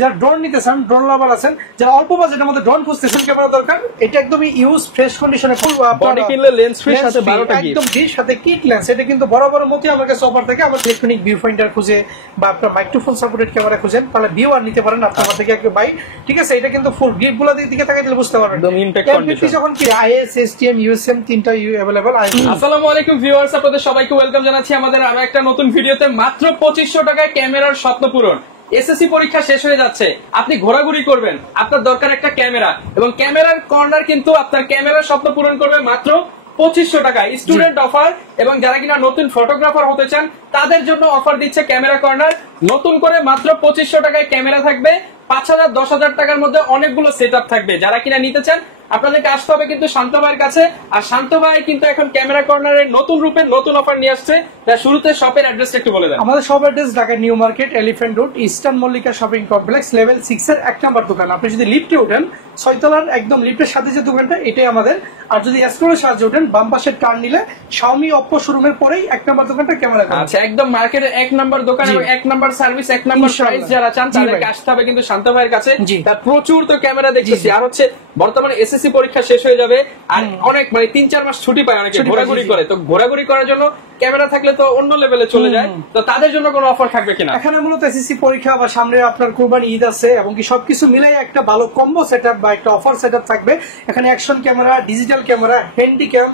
যারা ড্রোন নিতে চান, ড্রোন লাভার আছেন, যারা অল্প বাজেটের মধ্যে ড্রোন খুঁজতেছেন ক্যামেরা দরকার, এটা একদমই ইউজ ফ্রেশ কন্ডিশনে ফুল বডি কিনলে লেন্স ফ্রি সাথে 12টা গিফট একদম ফ্রি সাথে কিট লেন্স। এটা কিন্তু বরাবর মতই আমার কাছে অফার থাকে। আমার ইলেকট্রনিক ভিউ ফাইন্ডার খুঁজে বা আপনার মাইক্রোফোন সাপোর্টেড ক্যামেরা খুঁজেন, তাহলে ভিউ আর নিতে পারেন আপনার থেকে একটা বাই। ঠিক আছে, এটা কিন্তু ফুল গিফট গুলো দিকে তাকাই দিলে বুঝতে পারবেন একদম ইনটেক কন্ডিশন। যখন কি আইএস এসটিএম ইউএসএম তিনটা अवेलेबल। আসসালামু আলাইকুম ভিউয়ার্স, আপনাদের সবাইকে ওয়েলকাম জানাচ্ছি আমাদের আরো একটা নতুন ভিডিওতে। মাত্র 2500 টাকায় ক্যামেরার স্বপ্ন পূরণ। এসএসসি পরীক্ষা শেষ হয়ে যাচ্ছে, আপনি ঘোরাঘুরি করবেন, আপনার দরকার একটা ক্যামেরা, এবং ক্যামেরার কর্নার কিন্তু আপনার ক্যামেরার স্বপ্ন পূরণ করবে মাত্র 2500 টাকায়। স্টুডেন্ট অফার, এবং যারা কিনা নতুন ফটোগ্রাফার হতে চান তাদের জন্য অফার দিচ্ছে ক্যামেরা কর্নার। নতুন করে মাত্র 2500 টাকায় ক্যামেরা থাকবে, 5000 10,000 টাকার মধ্যে অনেকগুলো সেটআপ থাকবে। যারা কিনা নিতে চান আপনাদেরকে আসতে হবে কিন্তু শান্ত ভাইয়ের কাছে। আর শান্ত ভাই কিন্তু এখন ক্যামেরা কর্নারের নতুন রূপে নতুন অফার নিয়ে আসছে। তার শুরুতে শপের অ্যাড্রেসটা একটু বলে দেন। আমাদের shop address Dhaka new market, elephant road, eastern Mallika shopping complex, level 6 এর 1 নম্বর দোকান। আপনি যদি লিফটে ওঠেন, 6 তলার একদম লিফটের সাথে যে দোকানটা, এটাই আমাদের। আর যদি এসপ্লোরের সাহায্যে ওঠেন, বাম পাশে টার্ন নিলে শাওমি অপ্পো শোরুমের পরেই 1 নম্বর দোকানটা ক্যামেরা। আচ্ছা, একদম মার্কেটের 1 নম্বর দোকান এবং 1 নম্বর সার্ভিস, 1 নম্বর প্রাইস। যারা চান তাদেরকে আসতে হবে কিন্তু শান্ত ভাইয়ের কাছে। তার প্রচুর তো ক্যামেরা দেখতেছি। আর হচ্ছে বর্তমানে এসএসসি পরীক্ষা শেষ হয়ে যাবে, আর অনেক মানে 3-4 মাস ছুটি পায় অনেকে, ঘোরাঘুরি করে। তো ঘোরাঘুরি করার জন্য ক্যামেরা থাকলে তো অন্য লেভেলে চলে যায়। তো তাদের জন্য কোনো অফার থাকবে কিনা? এখানে মূলত এসএসসি পরীক্ষা বা সামনে আপনার কুরবানি ঈদ আছে, এবং কি সবকিছু মিলাই একটা ভালো কম্বো সেটআপ বা একটা অফার সেটআপ থাকবে। এখানে action camera, digital camera, handycam,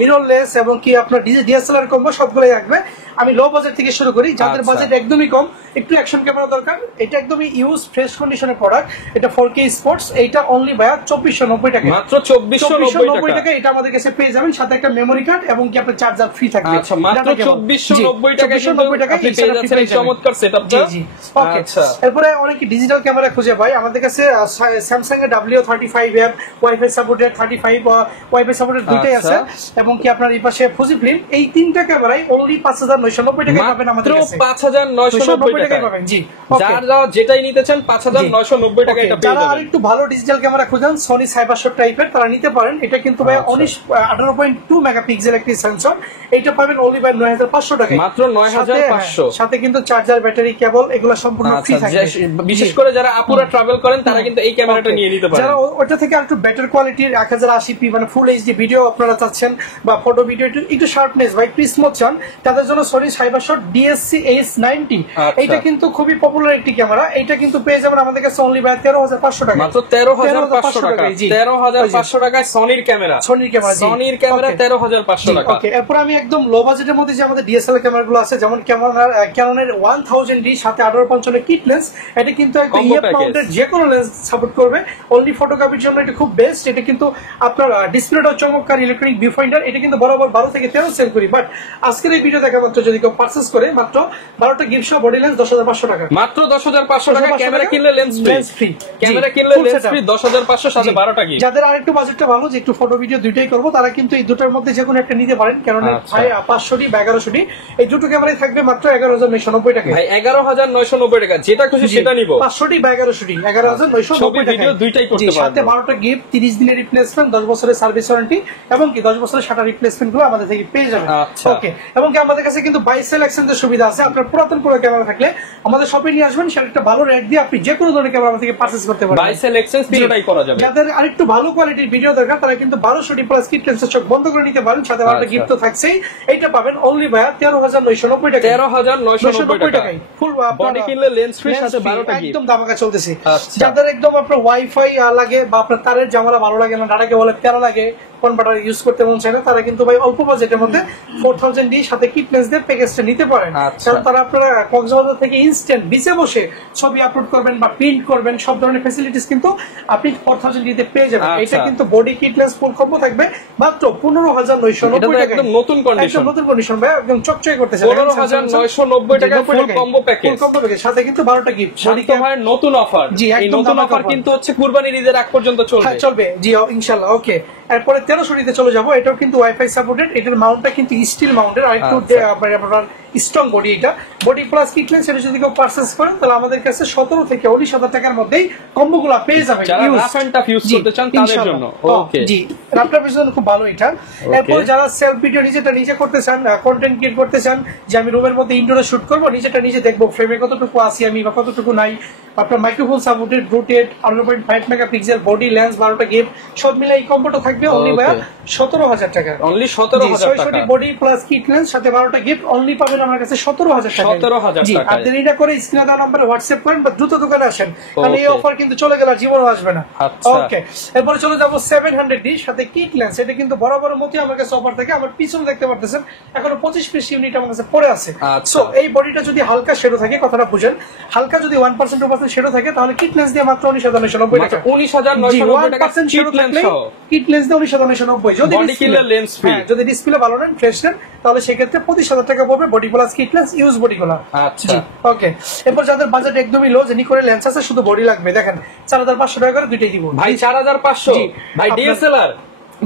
mirrorless এবং কি আপনার ডিএসএলআর কম্বো সবগুলোই থাকবে। আমি লো বাজেট থেকে শুরু করি। যাদের বাজেট একদমই কম, একটু অ্যাকশন ক্যামেরা দরকার, এটা একদমই ইউজ ফ্রেশ কন্ডিশনের প্রোডাক্ট। এটা 4K স্পোর্টস, এইটা অনলি ভাইয়া 2490 টাকা, মাত্র 2490 টাকা। এটা আমাদের কাছে পেয়ে যাবেন, সাথে একটা মেমোরি কার্ড এবং কি আপনার চার্জার ফ্রি থাকবে। আচ্ছা, মাত্র 2490 টাকা আপনি পেয়ে যাচ্ছেন এই চমৎকার সেটআপটা। ওকে, এরপরে অনেকে ডিজিটাল ক্যামেরা খুঁজে পায়। আমাদের কাছে স্যামসাং এর W35M wifi supported 35 wifi supported দুইটাই আছে, এবং কি আপনার এই পাশে ফুজিফিল্ম। এই তিনটা ক্যামেরাই অনলি 5990 টাকা পাবেন আমাদের কাছে। 5990 টাকা পাবেন। জি, যারা যেটাই নিতে চান 5990 টাকা এটা পেয়ে যাবেন। যারা আরেকটু ভালো ডিজিটাল ক্যামেরা খুঁজেন, সনি সাইবারশট টাইপের, তারা নিতে পারেন। এটা কিন্তু ভাই 18.2 মেগাপিক্সেল একটি সেন্সর। এটা পাবেন অনলি বাই 9500 টাকা, মাত্র 9500। সাথে কিন্তু চার্জার, ব্যাটারি, কেবল এগুলো সম্পূর্ণ ফ্রি থাকবে। বিশেষ করে যারা আপুরা ট্রাভেল করেন তারা কিন্তু এই ক্যামেরাটা নিয়ে নিতে পারেন। যারা ওটা থেকে একটু বেটার কোয়ালিটির 1080p মানে ফুল এইচডি ভিডিও আপনারা চাচ্ছেন, বা ফটো ভিডিও একটু শার্পনেস বা একটু স্মুথ চান, তাদের জন্য সনি সাইবারশট DSC AS90। এটা কিন্তু খুবই পপুলার একটি ক্যামেরা। এটা কিন্তু পেয়ে যাবেন আমাদের কাছে অনলি বাই 13500 টাকা, মাত্র 13500 টাকা। 13500 টাকায় সনির ক্যামেরা, সনির ক্যামেরা 13500 টাকা। ওকে, এরপর আমি একদম লো বাজেটের মধ্যে যে আমাদের ডিএসএলআর ক্যামেরাগুলো আছে, যেমন ক্যাননের 1000D সাথে 1855 কিট লেন্স। এটা কিন্তু একদম ইএফ মাউন্টেড যে কোনো লেন্স সাপোর্ট করবে। অনলি ফটোগ্রাফির জন্য এটা খুব বেস্ট। এটা কিন্তু আপনার ডিসপ্লেটা চমৎকার, ইলেকট্রনিক ভিউ ফাইন্ডার। এটা কিন্তু বরাবর 12 থেকে 13 সেল করি, বাট আজকের এই ভিডিও দেখা মাত্র যদি কেউ পারচেজ করে মাত্র 12টা গিফট সহ বডি লেন্স 10500 টাকা, মাত্র 10500 টাকা। ক্যামেরা কিনলে লেন্স ফ্রি, ক্যামেরা কিনলে লেন্স ফ্রি 10500 সাথে 12টা গিফট। যাদের আরেকটু বাজেটটা ভালো, যে একটু ফটো ভিডিও দুইটাই করব, তারা কিন্তু এই দুটোর মধ্যে যে কোনো একটা নিতে পারেন। কারণ 500D বা 1100D এই দুটো ক্যামেরাই থাকবে মাত্র 11990 টাকা। ভাই 11990 টাকা, যেটা খুশি সেটা নিব। 500D বা 1100D 11990 টাকা, দুইটাই করতে পারবেন। সাথে 12টা গিফট, 30 দিনের রিপ্লেসমেন্ট, 10 বছরের সার্ভিস ওয়ারেন্টি, এবং কি 10 বছরের শাটার রিপ্লেসমেন্ট গুলো আমাদের থেকে পেয়ে যাবেন। ওকে, এবং কি আমাদের কাছে কিন্তু বাই সেল এক্সচেঞ্জের সুবিধা আছে। আপনার পুরাতন কোনো ক্যামেরা থাকলে আমাদের শপে নিয়ে আসবেন, সেটা একটা ভালো রেট দিয়ে আপনি যে কোনো ধরনের ক্যামেরা থেকে পারচেজ করতে পারবেন। বাই সেল এক্সচেঞ্জ দুটোই করা যাবে। যাদের আরেকটু ভালো কোয়ালিটির ভিডিও দরকার, তারা কিন্তু 1200D প্লাস কিট লেন্সের চোখ বন্ধ করে নিতে পারেন, সাথে 12টা গিফট তো থাকছেই। এইটা পাবেন অনলি ভাই 13990 টাকা, 13990 টাকা। ফুল বডি কিনলে লেন্স ফ্রি সাথে 12টা গিফট, একদম দামাকা চলতেছে। যাদের একদম আপনার ওয়াইফাই লাগে বা আপনার তারের জামালা ভালো লাগে না, ডাটাকে বলে প্যারা লাগে, কনভার্টার ইউজ করতে মন চায় না, তারা কিন্তু ভাই অল্প বাজেটের মধ্যে 4000D সাথে কিট লেন্স দিয়ে প্যাকেজটা নিতে পারেন। কারণ তারা আপনারা কক্সবাজার থেকে ইনস্ট্যান্ট বিচে বসে ছবি আপলোড করবেন বা প্রিন্ট করবেন, সব ধরনের ফ্যাসিলিটিস কিন্তু আপনি 4000D তে পেয়ে যাবেন। এটা কিন্তু বডি কিট লেন্স ফুল কম্বো থাকবে মাত্র 15990 টাকা। একদম নতুন কন্ডিশন, একদম নতুন কন্ডিশন ভাই, একদম চকচকে করতেছে। 15990 টাকা ফুল কম্বো প্যাকেজ, ফুল কম্বো প্যাকেজ, সাথে কিন্তু 12টা গিফট। বডি ক্যামেরার নতুন অফার। এই নতুন অফার কিন্তু হচ্ছে কুরবানির ঈদের আগ পর্যন্ত চলবে। হ্যাঁ, চলবে, জি ইনশাআল্লাহ। ওকে, এরপরে 1300D চলে যাবো। এটাও কিন্তু ওয়াইফাই সাপোর্টেড। এটার মাউন্টটা কিন্তু স্টিল মাউন্টেড, আর একটু আপনার স্ট্রং বডি। এটা বডি প্লাস কিট লেন্স, এটা যদি কেউ পারচেজ করেন তাহলে আমাদের কাছে 17 থেকে 19,000 টাকার মধ্যেই কম্বোগুলো পেয়ে যাবেন। যারা রাফ এন্ড টাফ ইউজ করতে চান তাদের জন্য। ওকে, জি, রাফ টাফ এর জন্য খুব ভালো এটা। এরপর যারা সেলফ ভিডিও নিজে করতে চান, কন্টেন্ট ক্রিয়েট করতে চান, যে আমি রুমের মধ্যে ইনডোরে শুট করব, নিজেটা নিজে দেখবো ফ্রেমে কতটুকু আছি আমি বা কতটুকু নাই, আপনার microphone supported, rotate, 11.5 megapixel, body, lens, 12টা গিফট সব মিলে এই কম্বোটা থাকবে অনলি ভাইয়া 17,000 টাকা। অনলি 17,000 টাকা। বডি প্লাস কিট লেন্স সাথে 12টা গিফট অনলি পাবেন আমার কাছে 17,000 টাকা। 17,000 জি, টাকা। আর দেরিটা করে স্ক্রিনে দেওয়া নম্বরে হোয়াটসঅ্যাপ করেন বা দ্রুত দোকানে আসেন, কারণ এই অফার কিন্তু চলে গেলে জীবনও আসবে না। ওকে, এরপরে চলে যাব 700D সাথে কিট লেন্স। এটা কিন্তু বরাবর মতই আমার কাছে অফার থাকে। আমার পিছনে দেখতে পারতেছেন এখনো 25 পিস ইউনিট আমার কাছে পড়ে আছে। সো এই বডিটা যদি হালকা শেডো থাকে, কথাটা বুঝেন, হালকা যদি 1% 2% শেডো থাকে তাহলে কিট লেন্স দিয়ে মাত্র 19,990 টাকা। 19,990 টাকা কিট লেন্স সহ। কিট লেন্স দিয়ে 19,990। যদি বডি কিলার লেন্স ফ্রি, যদি ডিসপ্লে ভালো নেন, ফ্রেশ নেন, তাহলে সেক্ষেত্রে 25,000 টাকা পড়বে body plus kit lens use body গুলো। আচ্ছা, ওকে। এরপর যাদের বাজেট একদমই লো, যে নিকোনের লেন্স আছে শুধু বডি লাগবে, দেখেন 4,500 টাকা করে দুইটাই দিব ভাই। 4,500 ভাই।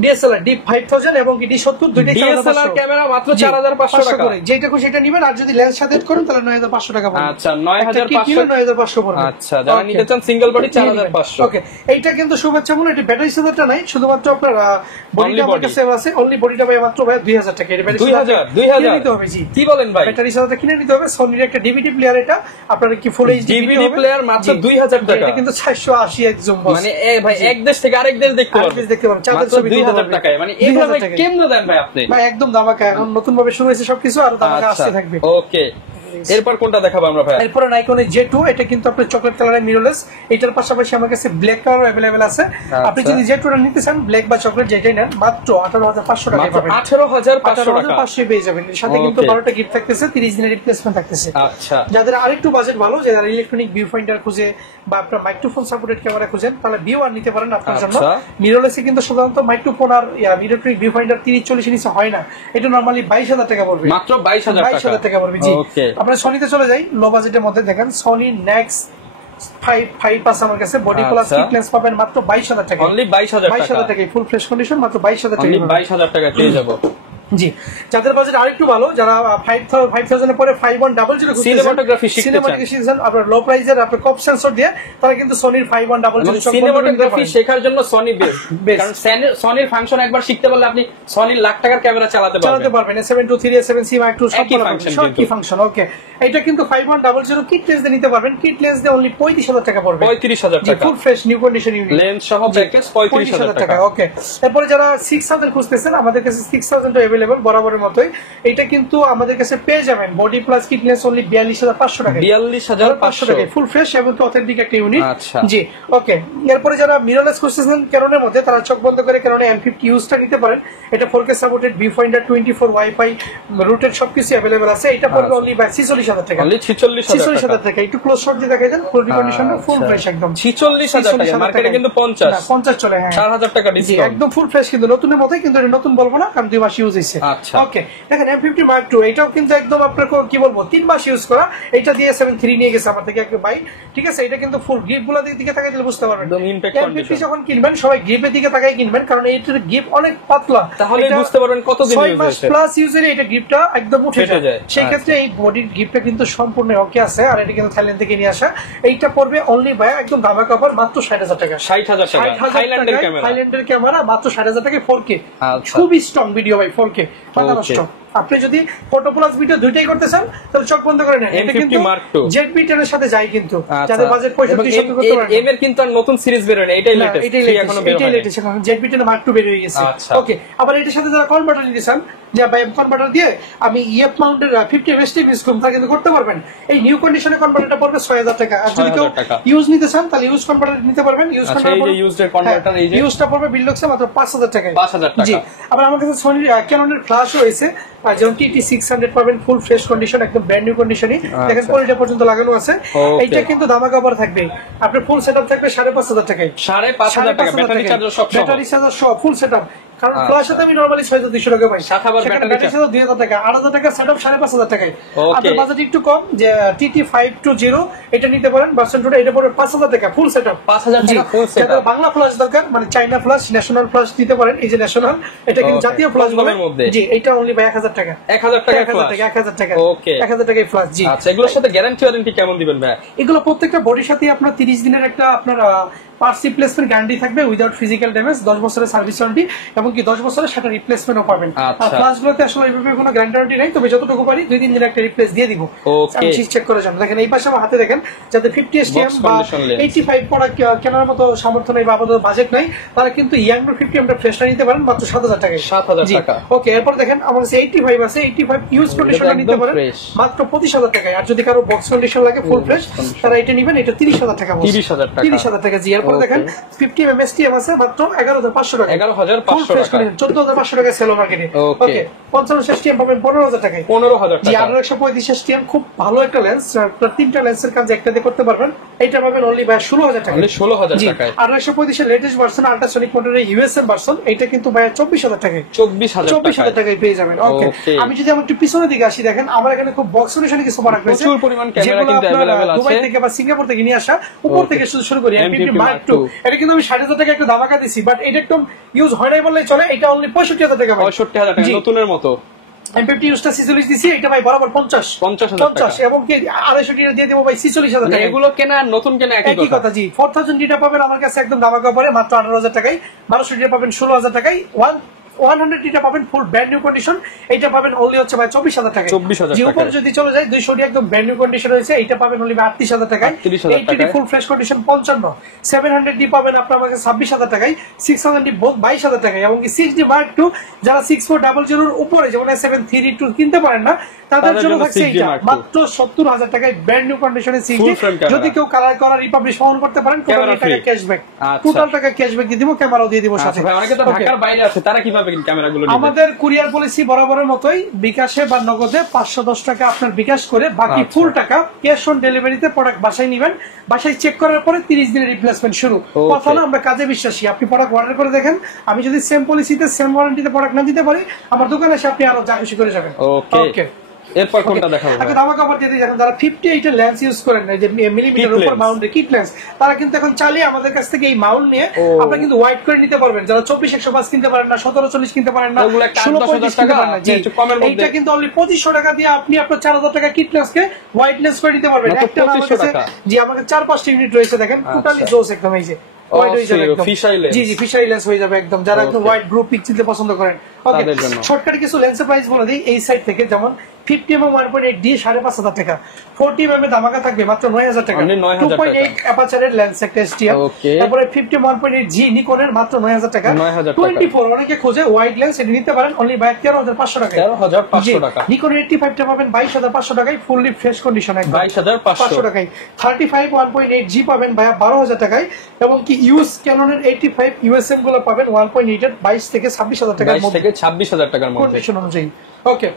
ডিএসএলআর ডিপ 5000 এবং D70 দুইটাই ডিএসএলআর ক্যামেরা মাত্র 4,500 টাকা করে। যেটা খুশি সেটা নেবেন, আর যদি লেন্স সাথে করেন তাহলে 9,500 টাকা পড়বে। আচ্ছা, 9,500 পড়বে। আচ্ছা, যারা নিতে চান সিঙ্গেল বডি 4,500। ওকে, এইটা কিন্তু শুভেচ্ছা মূল্য, এটা ব্যাটারি চার্জারটা নাই, শুধুমাত্র আপনার বডিটা আমার কাছে আছে। অনলি বডিটা ভাই মাত্র ভাই 2,000 টাকা। এটা ব্যাটারি 2,000 নিতে হবে। জি, কি বলেন ভাই? ব্যাটারি চার্জারটা কিনে নিতে হবে। সনির একটা ডিভিডি প্লেয়ার, এটা আপনার কি ফুল এইচডি ডিভিডি প্লেয়ার মাত্র 2,000 টাকা। এটা কিন্তু 480 একদম বস, মানে ভাই এক দেশ থেকে আরেক দেশ দেখতে পারবেন, মাত্র 2,000 টাকায়। মানে এগুলো ভাই কেমনে দেন ভাই আপনি? ভাই একদম দামাকা, এখন নতুন ভাবে শুরু হয়েছে সবকিছু, আর দামাকা আসতে থাকবে। ওকে, এরপর কোনটা দেখাবো আমরা ভাই? এরপর নাইকনের J2, এটা কিন্তু আপনার চকলেট কালারের মিররলেস। এটার পাশাপাশি আমার কাছে ব্ল্যাক কালার अवेलेबल আছে। আপনি যদি J2টা নিতে চান, ব্ল্যাক বা চকলেট যেটাই নেন, মাত্র 18,500 টাকা পাবেন। 18,500 পেয়ে যাবেন। এর সাথে কিন্তু 12টা গিফট থাকতেছে, 30 দিনের রিপ্লেসমেন্ট থাকতেছে। আচ্ছা, যাদের আরেকটু বাজেট ভালো, যারা ইলেকট্রনিক ভিউ ফাইন্ডার খুঁজে বা আপনার মাইক্রোফোন সাপোর্টেড ক্যামেরা খুঁজেন, তাহলে ভিউ আর নিতে পারেন আপনার জন্য। মিররলেসে কিন্তু সাধারণত মাইক্রোফোন আর ইলেকট্রনিক ভিউ ফাইন্ডার 30-40 নিচে হয় না। এটা নরমালি 22,000 টাকা পড়বে, মাত্র 22,000 টাকা পড়বে। জি, আপনারা সনিতে চলে যাই, লো বাজেটের মধ্যে দেখেন সনি নেক্সট 5 পাস আমার কাছে বডি প্লাস কিট লেন্স পাবেন মাত্র 22,000 টাকা। অনলি 22,000 টাকা, ফুল ফ্রেশ কন্ডিশন মাত্র 22,000 টাকা। 22,000 টাকা পেয়ে যাবো। জি, যাদের বাজেট আরেকটু ভালো, যারা 5,000 এর পরে 5100 সিনেমাটোগ্রাফি শিখছেন আপনার লো প্রাইসের আপনার কপ সেন্সর দিয়ে, তারা কিন্তু সনির 5100 সিনেমাটোগ্রাফি শেখার জন্য সনি বেস্ট। কারণ সনির ফাংশন একবার শিখতে পারলে আপনি সনির লাখ টাকার ক্যামেরা চালাতে পারবেন। A7II, A7C Mark II সব কি ফাংশন। ওকে, এটা কিন্তু 5100 কিট লেন্স দিয়ে নিতে পারবেন। কিট লেন্স দিয়ে অনলি 35,000 টাকা পড়বে। 35,000 টাকা, full fresh new condition unit, lens সহ প্যাকেজ 35,000 টাকা। ওকে, তারপরে যারা 6000 খুঁজতেছেন, আমাদের কাছে 6000 अवेलेबल বরাবরের মতোই। এটা কিন্তু আমাদের কাছে পেয়ে যাবেন body plus kit lens only 42,500 টাকা। 42,500 টাকা, ফুল ফ্রেশ এবং অথেন্টিক একটা ইউনিট। আচ্ছা, জি, ওকে। এরপরে যারা মিররলেস খুঁজতেছেন ক্যাননের মধ্যে, তারা চোখ বন্ধ করে ক্যানন M50 ইউজটা নিতে পারেন। এটা 4K supported, view finder 24 wifi rooted সবকিছু अवेलेबल আছে। এটা পড়বে অনলি 46,000 টাকা। অনলি 46,000 টাকা। একটু ক্লোজ শট দিয়ে দেখাই দেন, ফুল কন্ডিশনটা ফুল ফ্রেশ একদম। 46,000 টাকা, মার্কেটে কিন্তু 50 চলে। হ্যাঁ, 4,000 টাকা ডিসকাউন্ট। একদম ফুল ফ্রেশ, কিন্তু নতুনের মতোই, কিন্তু এটা নতুন বলবো না কারণ 2 মাস ইউজ হইছে। আচ্ছা, ওকে, দেখেন M50 Mark II, এটাও কিন্তু একদম আপনার কি বলবো 3 মাস ইউজ করা। এটা দিয়ে 7 III নিয়ে গেছে আমার থেকে একটা ভাই, ঠিক আছে। এটা কিন্তু ফুল গ্রিপ গুলো দিকে তাকাই দিলে বুঝতে পারবেন। M50 যখন কিনবেন সবাই গ্রিপের দিকে তাকাই কিনবেন, কারণ এইটার গ্রিপ অনেক পাতলা, তাহলে বুঝতে পারবেন কতদিন ইউজ হয়েছে। 6 মাস প্লাস ইউজের এটা গ্রিপটা একদম উঠে যায়। সেই ক্ষেত্রে এই বডির গ্রিপটা কিন্তু সম্পূর্ণ ওকে আছে। আর এটা কিন্তু থাইল্যান্ড থেকে নিয়ে আসা। এইটা পড়বে অনলি ভাই একদম দামা কাপড় মাত্র 60,000 টাকা। 60,000 টাকা, থাইল্যান্ডের ক্যামেরা মাত্র 60,000 টাকায় 4K, খুবই স্ট্রং ভিডিও ভাই। 4K মাথা নষ্ট। আপনি যদি ফটো প্লাস ভিডিও দুইটাই করতে চান, তাহলে চোখ বন্ধ করে নেন। এটা কিন্তু Z10 এর সাথে যায়, কিন্তু যাদের বাজেট 65 করতে পারেন। এম এর কিন্তু আর নতুন সিরিজ বের হয় না, এটাই লেটেস্ট। এটাই লেটেস্ট, এখন Z10 Mark II বের হয়ে গেছে। ওকে, আবার এটার সাথে যারা কনভার্টার নিতে চান, যে ভাই কনভার্টার দিয়ে আমি ইএফ মাউন্টের 50 এমএসটি ইউজ করব, তা কিন্তু করতে পারবেন। এই নিউ কন্ডিশনে কনভার্টারটা পড়বে 6,000 টাকা। আর যদি কেউ ইউজ নিতে চান, তাহলে ইউজ কনভার্টার নিতে পারবেন। ইউজ কনভার্টার ইউজটা পড়বে বিলডক্সে মাত্র 5,000 টাকা। 5,000 টাকা। জি, আবার আমার কাছে সনি ক্যাননের ফ্ল্যাশ রয়েছে, যেমন TT600 পাবেন, ফুল ফ্রেশ কন্ডিশন, একদম ব্র্যান্ড নিউ কন্ডিশনই। দেখেন কোয়ালিটি পর্যন্ত লাগানো আছে। এইটা কিন্তু দামা কাপড় থাকবে, আপনার ফুল সেটআপ থাকবে 5,500 টাকায়। 5,500 টাকা, ব্যাটারি চার্জার সব ফুল সেটআপ। কারণ ফ্ল্যাশ সাথে আমি নরমালি 6,200 টাকা পাই, সাথে আবার ব্যাটারি সাথে 2,000 টাকা, 8,000 টাকা সেটআপ 5,500 টাকায়। আপনার বাজেট একটু কম, যে TT520 এটা নিতে পারেন, ভার্সন 2 এটা পড়বে 5,000 টাকা ফুল সেটআপ। 5,000 টাকা ফুল সেটআপ। বাংলা ফ্ল্যাশ দরকার, মানে চাইনা ফ্ল্যাশ, ন্যাশনাল ফ্ল্যাশ দিতে পারেন। এই যে ন্যাশনাল, এটা কিন্তু জাতীয় ফ্ল্যাশ বলে। জি, এটা অনলি বাই 1,000 টাকা। 1,000 টাকা ফ্ল্যাশ, 1,000 টাকা। ওকে, 1,000 টাকায় ফ্ল্যাশ। জি, আচ্ছা, এগুলোর সাথে গ্যারান্টি ওয়ারেন্টি কেমন দিবেন ভাই? এগুলো প্রত্যেকটা বডির সাথে আপনার 30 দিনের একটা আপনার পার্টস রিপ্লেসমেন্ট গ্যারান্টি থাকবে উইদাউট ফিজিক্যাল ড্যামেজ, 10 বছরের সার্ভিস ওয়ারেন্টি এবং কি 10 বছরের সেটা রিপ্লেসমেন্টও পাবেন। আর ফ্ল্যাশগুলোতে আসলে এইভাবে কোনো গ্যারান্টি নাই, তবে যতটুকু পারি 2-3 দিনে একটা রিপ্লেস দিয়ে দিব। আমি চেক করে যান। দেখেন এই পাশে আমার হাতে দেখেন, যাদের 50 STM বা 85 প্রোডাক্ট কেনার মতো সামর্থ্য নেই বা আপাতত বাজেট নাই, তারা কিন্তু ইয়াংডো 50 আমরা ফ্রেশটা নিতে পারেন মাত্র 7000 টাকায়। 7000 টাকা। ওকে, এরপর দেখেন আমার কাছে 85 আছে, 85 ইউজ কন্ডিশনটা নিতে পারেন মাত্র 25000 টাকায়। আর যদি কারো বক্স কন্ডিশন লাগে ফুল ফ্রেশ, তারা এটা নেবেন, এটা 30000 টাকা। 30000 টাকা। জি, এরপর দেখেন 50 mm STM আছে মাত্র 11500 টাকা। 11500 টাকা। 14500 টাকা সেল মার্কেটে। ওকে, 55 STM পাবেন 15000 টাকায়। 15000 টাকা। জি, 185 STM খুব ভালো একটা লেন্স, আপনার তিনটা লেন্সের কাজ একটাতে করতে পারবেন। এটা পাবেন অনলি ভাই 16000 টাকা। 16000 টাকায়। 185 এর লেটেস্ট ভার্সন আল্ট্রাসনিক মোটরের ইউএসএম ভার্সন, এটা কিন্তু ভাই 24000 টাকায়। 24000 টাকায় পেয়ে যাবেন। ওকে, আমি যদি আমার একটু পিছনের দিকে আসি, দেখেন আমার এখানে খুব বক্স সলিউশনে কিছু প্রোডাক্ট রয়েছে, প্রচুর পরিমাণ ক্যামেরা কিন্তু अवेलेबल আছে। দুবাই থেকে বা সিঙ্গাপুর থেকে নিয়ে আসা, উপর থেকে শুরু করি M50 Mark II। এটা কিন্তু আমি 60000 টাকা একটা ধামাকা দিছি, বাট এটা একদম ইউজ হয় নাই বললেই চলে। এটা অনলি 65000 টাকা। 65000 টাকা নতুনের মতো। M50 ইউজটা 46 দিছি, এটা ভাই বরাবর 50000 টাকা এবং কি 250 টাকা দিয়ে দেব ভাই 46000 টাকা। এগুলো কেনা নতুন কেনা একই কথা। জি, 4000 ডিটা পাবেন আমার কাছে একদম ধামাকা পরে মাত্র 18000 টাকায়। 1200 ডিটা পাবেন 16000 টাকায়। 100 ডিটা পাবেন ফুল ব্র্যান্ড নিউ কন্ডিশন, এটা পাবেন অনলি হচ্ছে ভাই 24000 টাকায়। 24000 জি, উপর যদি চলে যায় 200 ডি একদম ব্র্যান্ড নিউ কন্ডিশন হয়েছে, এটা পাবেন অনলি 38000 টাকায়। 80 D full fresh condition 55। 700 D পাবেন আপনার আমার কাছে 26000 টাকায়। 600 ডি 22000 টাকায় এবং কি 6D Mark II যারা 6400 এর উপরে যেমন S732 কিনতে পারেন না, তাদের জন্য থাকছে এটা মাত্র 70000 টাকায় ব্র্যান্ড নিউ কন্ডিশনের 6D। যদি কেউ কালার করা রিপাবলিশ ফোন করতে পারেন, টোটাল টাকা ক্যাশব্যাক, টোটাল টাকা ক্যাশব্যাক দিয়ে দিব, ক্যামেরাও দিয়ে দিব সাথে। ভাই অনেকে তো ঢাকার বাইরে আছে, তারা কিভাবে ক্যামেরাগুলো নেবে? আমাদের কুরিয়ার পলিসি বরাবরের মতোই, বিকাশে বা নগদে 510 টাকা আপনার বিকাশ করে বাকি ফুল টাকা ক্যাশ অন ডেলিভারিতে প্রোডাক্ট বাসায় নেবেন। বাসায় চেক করার পরে 30 দিনের রিপ্লেসমেন্ট শুরু। কথা না, আমরা কাজে বিশ্বাসী। আপনি প্রোডাক্ট অর্ডার করে দেখেন, আমি যদি সেম পলিসিতে সেম ওয়ারেন্টিতে প্রোডাক্ট না দিতে পারি, আমার দোকানে এসে আপনি আরো যা খুশি করে যাবেন। ওকে, এরপর কোনটা দেখাবো? আগে ধামাকা অফার দিয়ে দেখেন, যারা 58 এর লেন্স ইউজ করেন, যে মিলিমিটার উপর মাউন্টের কিট লেন্স, তারা কিন্তু এখন চালিয়ে আমাদের কাছ থেকে এই মাউন্ট নিয়ে আপনারা কিন্তু হোয়াইট করে নিতে পারবেন। যারা 24-105 কিনতে পারেন না, 1740 কিনতে পারেন না, 16-10 টাকা, এইটা কিন্তু অনলি 2500 টাকা দিয়ে আপনি আপনার 4000 টাকা কিট লেন্সকে হোয়াইট লেন্স করে নিতে পারবেন। একটা আমার কাছে জি আমাদের 4-5টা ইউনিট রয়েছে, দেখেন টোটালি জোস একদম। এই যে ফিশারি লেন্স হয়ে যাবে একদম, যারা একদম হোয়াইট গ্রুপ পিক চিনতে পছন্দ করেন। শর্টকাটে কিছু লেন্সের প্রাইস বলে দিই এই সাইড থেকে, যেমন 50 mm 1.8 দিয়ে 5500 টাকা, 40 mm ধামাকা থাকবে মাত্র 9000 টাকা, 2.8 অ্যাপাচারের লেন্স একটা STM, তারপরে 50 1.8 জি নিকনের মাত্র 9000 টাকা, 24 অনেকে খোঁজে ওয়াইড লেন্স, এটা নিতে পারেন অনলি 13500 টাকা। 13500 টাকা। নিকন 85 টা পাবেন 22500 টাকায় ফুললি ফ্রেশ কন্ডিশন একদম 22500 টাকায়। 35 1.8 জি পাবেন 12000 টাকায় এবং কি ইউএস ক্যাননের 85 ইউএসএম গুলো পাবেন 1.8 এর 22 থেকে 26000 টাকার মধ্যে, 26000 টাকার মধ্যে কন্ডিশন অনুযায়ী। ওকে,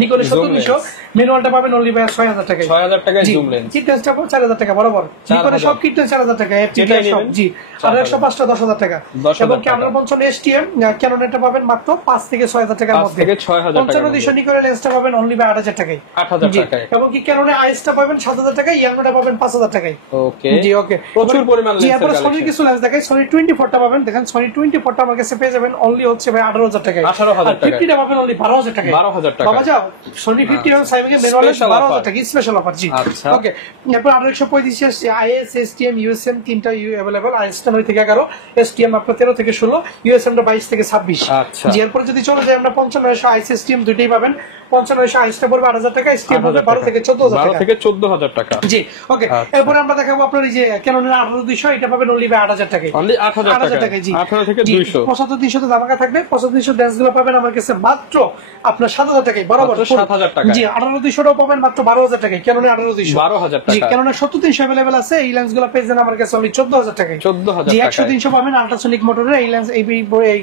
নিকনের 700 ম্যানুয়ালটা পাবেন অনলি 6000 টাকায়। 6000 টাকায় জুম লেন্স, কিট লেন্সটা 4000 টাকা বরাবর। নিকনের সব কিট লেন্স 4000 টাকা, এফটিআই সব জি। আর 105টা 10000 টাকা এবং ক্যামেরা 55 এসটিএম ক্যাননেরটা পাবেন মাত্র 5 থেকে 6000 টাকার মধ্যে। 55 নিকনের লেন্সটা পাবেন অনলি 8000 টাকায়। 8000 টাকায় এবং কি ক্যাননের আইসটা পাবেন 7000 টাকায়, ইয়াংটা পাবেন 5000 টাকায়। ওকে জি, ওকে, প্রচুর পরিমাণ লেন্স। এরপর সনির কিছু লেন্স দেখাই। সনি 24টা পাবেন, দেখেন সনি 24টা আমার কাছে পেয়ে যাবেন অনলি হচ্ছে ভাই 18000 টাকায়। 18000 টাকা। 50টা পাবেন অনলি 12000 টাকায়। 12000 টাকা বাবা যাও, সনি 50 এবং সাইমিকে ম্যানুয়াল 12000 টাকা স্পেশাল অফার। জি, ওকে। এরপর 135 আইএস এসটিএম ইউএসএম তিনটা अवेलेबल। আইএসটা 9 থেকে 11, এসটিএম আপনার 13 থেকে 16, ইউএসএমটা 22 থেকে 26। জি, এরপর যদি চলে যায় আমরা 55 আইএস এসটিএম দুটেই পাবেন। 55 আইএসটা পড়বে 8000 টাকা, এসটিএম হবে 12 থেকে 14000 টাকা। 12 থেকে 14000 টাকা। জি, ওকে। এরপর আমরা দেখাবো আপনার এই যে ক্যাননের 18200, এটা পাবেন অনলি 8000 টাকায়। অনলি 8000 টাকা। জি, 18 থেকে 200। 75300 তে ধামাকা থাকবে। 75300 লেন্সগুলো পাবেন আমার কাছে মাত্র আপনার 7000 টাকায় বরাবর। 7000 টাকা। জি, 18200টাও পাবেন মাত্র 12000 টাকায়। ক্যাননের 18200 12000 টাকা। জি, ক্যাননের 70300 अवेलेबल আছে। এই লেন্সগুলো পেয়ে যাবেন আমার কাছে অনলি 14000 টাকায়। 14000 জি, টাকা। 10300 পাবেন আল্ট্রাসনিক মোটরের এই লেন্স, এই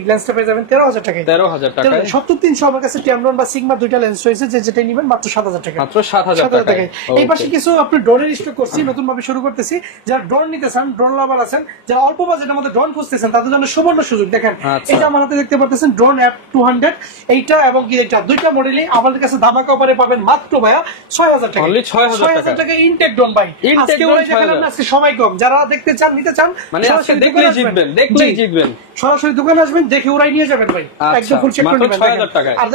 লেন্সটা পেয়ে যাবেন 13000 টাকায়। 13000 টাকা। 70300 আমার কাছে ট্যামরন বা সিগমা দুইটা লেন্স রয়েছে, যেটা নেবেন মাত্র 7000 টাকা। মাত্র 7000 টাকায়। এই পাশে কিছু আপনি ড্রোনের স্টক করছি, নতুন ভাবে শুরু করতেছি। যারা ড্রোন নিতে চান, ড্রোন লাভার আছেন, যারা অল্প বাজেটের মধ্যে ড্রোন খুঁজতেছেন, তাদের জন্য সুবর্ণ সুযোগ। দেখেন এটা আমার হাতে দেখতে পাচ্ছেন ড্রোন অ্যাপ 200, এইটা এবং কি এটা দুইটা মডেলই আমাদের কাছে ধামাকা অফারে পাবেন মাত্র ভাইয়া 6000 টাকা। অনলি 6000 টাকা ইনটেক ড্রোন ভাই। আজকে ওই দেখালাম না, আজকে সময় কম, যারা দেখতে চান নিতে চান মানে আজকে দেখলেই জিতবেন, দেখলেই জিতবেন। সরাসরি দোকানে আসবেন, দেখে ওরাই নিয়ে যাবেন ভাই, একদম ফুল চেক করে নেবেন। 6000 টাকা। আর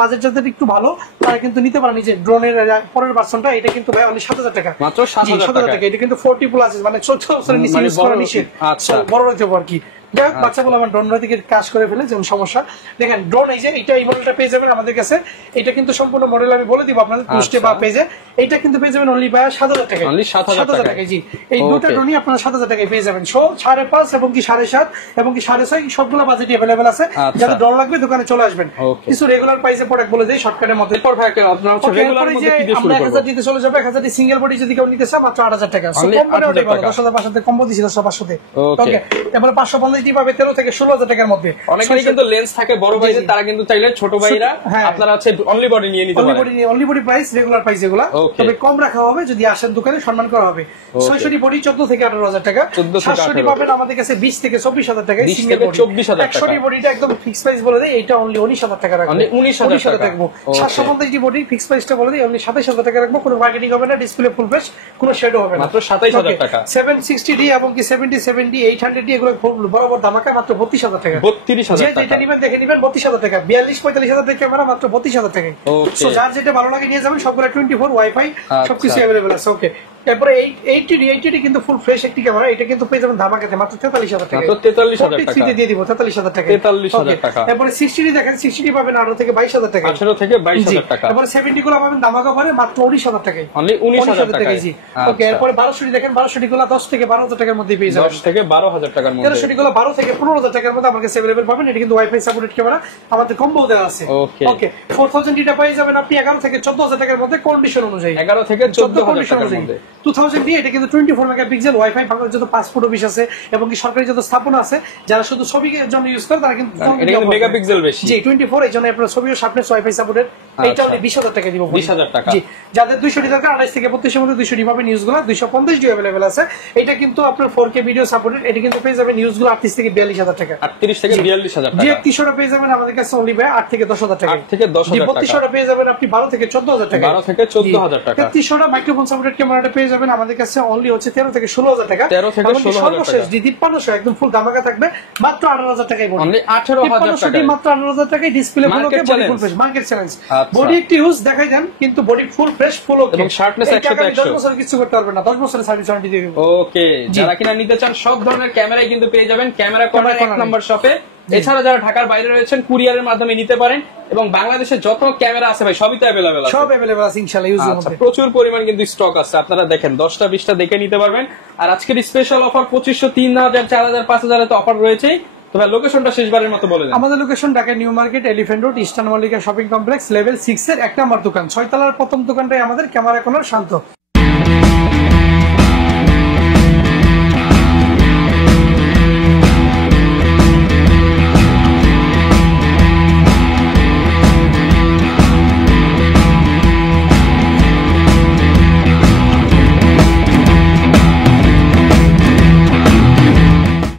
বাজেট যাদের একটু ভালো ভালো তারা কিন্তু নিতে পারেন। যে ড্রোনের পরের ভার্সনটা এটা কিন্তু ভাই অনলি 7,000 টাকা, মাত্র 7,000 টাকা। এটা কিন্তু 40 প্লাস মানে 14 বছরের নিচে ইউজ করা নিষেধ। আচ্ছা, বড় হতে পারে আর কি। যাই হোক, বাচ্চাগুলো আমার ড্রোনরা থেকে কাজ করে ফেলে, যেমন সমস্যা দেখেন ড্রোন এই যে এটা এই মডেলটা পেয়ে যাবেন আমাদের কাছে। এটা কিন্তু সম্পূর্ণ মডেল আমি বলে দিব আপনাদের পোস্টে বা পেজে। এটা কিন্তু পেয়ে যাবেন অনলি ভাই 7,000 টাকা, অনলি 7,000 টাকা। জি, এই দুটো ড্রোনই আপনারা 7,000 টাকায় পেয়ে যাবেন। 5.5 এবং কি 7.5 এবং কি 6.5 সবগুলো বাজেটে अवेलेबल আছে। যাদের ড্রোন লাগবে দোকানে চলে আসবেন। কিছু রেগুলার প্রাইসে প্রোডাক্ট বলে দেই শর্টকাটের মধ্যে। এরপর ভাই আপনারা হচ্ছে রেগুলার মধ্যে কি দিয়ে শুরু করব? 1000 দিতে চলে যাবে। 1000 সিঙ্গেল বডি যদি কেউ নিতে চায় মাত্র 8,000 টাকা। সো কম বড় ওটাই ভালো। 10,000 500 কম্বো দিছিল 500 তে। ওকে, এবারে 550 দি পাবে 13 থেকে 16,000 টাকার মধ্যে। অনেকেরই কিন্তু লেন্স থাকে বড় ভাইদের, তারা কিন্তু চাইলে ছোট ভাইরা আপনারা হচ্ছে অনলি বডি নিয়ে নিতে পারেন। Only body price regular price এগুলা, তবে কম রাখা হবে যদি আসেন দোকানে, সম্মান করা হবে। 600 বডি 14 থেকে 18,000 টাকা। 700 পাবেন আমাদের কাছে 20 থেকে 24,000 টাকা। 20 থেকে 24,000 টাকা। 100 বডিটা একদম ফিক্স প্রাইস বলে দেই, এটা অনলি 19,000 টাকা রাখবো। 19,000 টাকা রাখবো। 750 বডি ফিক্স প্রাইসটা বলে দেই অনলি 27,000 টাকা রাখবো। কোনো মার্কেটিং হবে না, ডিসপ্লে ফুল ফ্রেশ, কোনো শেডও হবে না। মাত্র 27,000 টাকা। 760D এবং কি 77D 800D এগুলো বরাবর ধামাকা মাত্র 32,000 টাকা। 32,000 টাকা। যেটা নিবেন দেখে নিবেন 32,000 টাকা। 42-45,000 টাকা ক্যামেরা মাত্র 32,000 টাকায়। সো যার যেটা ভালো লাগে নিয়ে যাবেন। সবগুলো 24 ওয়াইফাই সবকিছু अवेलेबल আছে। ওকে, তারপরে এই 80D কিন্তু ফুল ফ্রেশ একটি ক্যামেরা। এটা কিন্তু পেয়ে যাবেন ধামাকাতে মাত্র 43,000 টাকা। মাত্র 43,000 টাকা 43 দিয়ে দিব 43,000 টাকা। 43,000 টাকা। তারপরে 60D দেখেন, 60D পাবেন 18 থেকে 22,000 টাকা। 18 থেকে 22,000 টাকা। তারপরে 70 গুলো পাবেন ধামাকা পরে মাত্র 19,000 টাকায়। অনলি 19,000 টাকা। জি, ওকে। এরপরে 1200D দেখেন, 1200D গুলো 10 থেকে 12,000 টাকার মধ্যে পেয়ে যাবেন। 10 থেকে 12,000 টাকার মধ্যে। 1300D গুলো 12 থেকে 15,000 টাকার মধ্যে আমার কাছে अवेलेबल পাবেন। এটা কিন্তু ওয়াইফাই সাপোর্টেড ক্যামেরা, আমাদের কম্বো দেওয়া আছে। ওকে, 4000D টা পেয়ে যাবেন আপনি 11 থেকে 14,000 টাকার মধ্যে কন্ডিশন অনুযায়ী। 11 থেকে 14,000 টাকার মধ্যে। 2000D এটা কিন্তু 24 মেগাপিক্সেল ওয়াইফাই, বাংলাদেশ যত পাসপোর্ট অফিস আছে এবং কি সরকারি যত স্থাপনা আছে, যারা শুধু ছবির জন্য ইউজ করে তারা কিন্তু এটা কিন্তু মেগাপিক্সেল বেশি। জি, 24 এই জন্য আপনার ছবিও শার্পনেস ওয়াইফাই সাপোর্টেড। এইটা আমি 20,000 টাকা দিব। 20,000 টাকা। জি, যাদের 200D দরকার 28 থেকে 32 এর মধ্যে 200D পাবেন। নিউজগুলো 250D अवेलेबल আছে। এটা কিন্তু আপনার 4K ভিডিও সাপোর্টেড। এটা কিন্তু পেয়ে যাবেন নিউজগুলো 38 থেকে 42,000 টাকা। 38 থেকে 42,000 টাকা। জি, 300টা পেয়ে যাবেন আমাদের কাছে অনলি ভাই 8 থেকে 10,000 টাকা। 8 থেকে 10,000 টাকা। 3200টা পেয়ে যাবেন আপনি 12 থেকে 14,000 টাকা। 12 থেকে 14,000 টাকা। 300টা মাইক্রোফোন সাপোর্টেড ক্যামেরাটা পেয়ে যাবেন আমাদের কাছে অনলি হচ্ছে 13 থেকে 16,000 টাকা। 13 থেকে 16,000 টাকা। জি, 5300 একদম ফুল ধামাকা থাকবে মাত্র 18,000 টাকায় পড়বে। অনলি 18,000 টাকা। মাত্র 18,000 টাকায় ডিসপ্লে গুলোকে body full fresh market challenge. Body একটু ইউজ দেখাই দেন, কিন্তু বডি ফুল ফ্রেশ ফুল ওকে এবং শার্টনেস 100 তে 100। 10 বছর কিছু করতে পারবে না, 10 বছরের সার্ভিস ওয়ারেন্টি দিয়ে দেব। ওকে, যারা কিনা নিতে চান সব ধরনের ক্যামেরাই কিন্তু পেয়ে যাবেন ক্যামেরা কর্নার 1 নম্বর শপে। এছাড়া যারা ঢাকার বাইরে রয়েছেন কুরিয়ারের মাধ্যমে নিতে পারেন, এবং বাংলাদেশে যত ক্যামেরা আছে ভাই সবই তো अवेलेबल আছে। সব अवेलेबल আছে ইনশাআল্লাহ ইউজের মধ্যে। প্রচুর পরিমাণ কিন্তু স্টক আছে, আপনারা দেখেন 10টা 20টা দেখে নিতে পারবেন। আর আজকের স্পেশাল অফার 2500, 3000, 4000, 5000 এর তো অফার রয়েছে। তো ভাই লোকেশনটা শেষবারের মতো বলে দেন। আমাদের location Dhaka new market, elephant road, eastern Mallika shopping complex, level 6 এর 1 নম্বর দোকান, 6 তলার প্রথম দোকানটাই আমাদের ক্যামেরা কর্নার শান্ত।